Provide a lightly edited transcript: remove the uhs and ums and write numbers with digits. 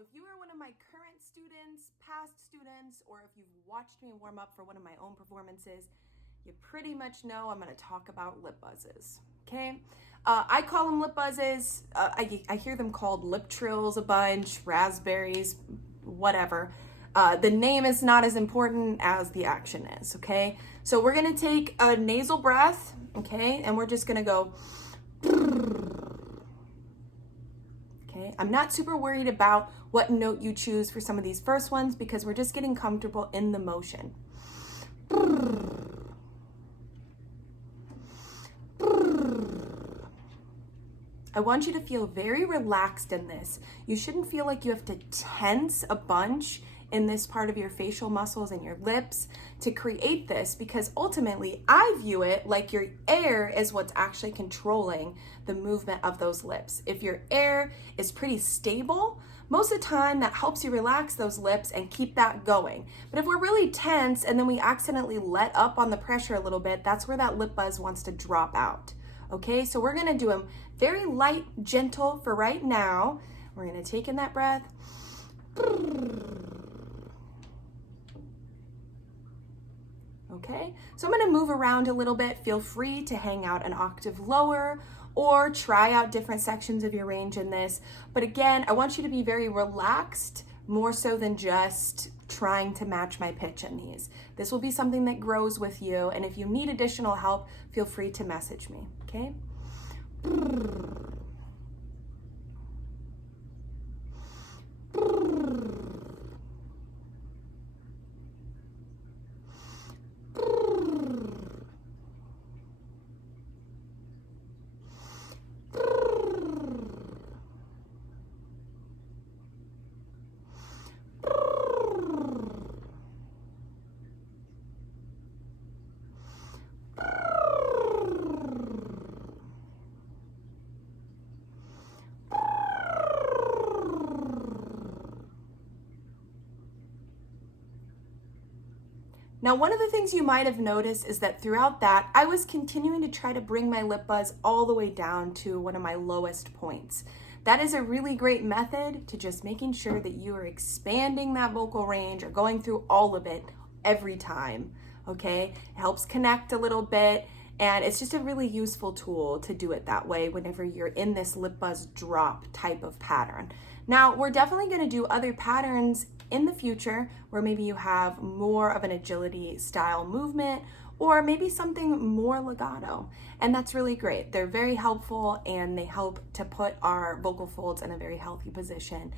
if you are one of my current students, past students, or if you've watched me warm up for one of my own performances, you pretty much know I'm going to talk about lip buzzes. Okay, I call them lip buzzes. I hear them called lip trills a bunch, raspberries, whatever. The name is not as important as the action is. Okay, so we're going to take a nasal breath. Okay, and we're just going to go. Okay, I'm not super worried about what note you choose for some of these first ones because we're just getting comfortable in the motion. I want you to feel very relaxed in this. You shouldn't feel like you have to tense a bunch in this part of your facial muscles and your lips to create this, because ultimately I view it like your air is what's actually controlling the movement of those lips. If your air is pretty stable, most of the time that helps you relax those lips and keep that going. But if we're really tense and then we accidentally let up on the pressure a little bit, that's where that lip buzz wants to drop out. Okay, so we're gonna do them very light, gentle for right now. We're gonna take in that breath. Okay, so I'm gonna move around a little bit. Feel free to hang out an octave lower or try out different sections of your range in this. But again, I want you to be very relaxed, more so than just trying to match my pitch in these. This will be something that grows with you, and if you need additional help, feel free to message me, okay? Now, one of the things you might have noticed is that throughout that, I was continuing to try to bring my lip buzz all the way down to one of my lowest points. That is a really great method to just making sure that you are expanding that vocal range or going through all of it every time, okay? It helps connect a little bit, and it's just a really useful tool to do it that way whenever you're in this lip buzz drop type of pattern. Now, we're definitely gonna do other patterns in the future where maybe you have more of an agility style movement or maybe something more legato. And that's really great. They're very helpful and they help to put our vocal folds in a very healthy position.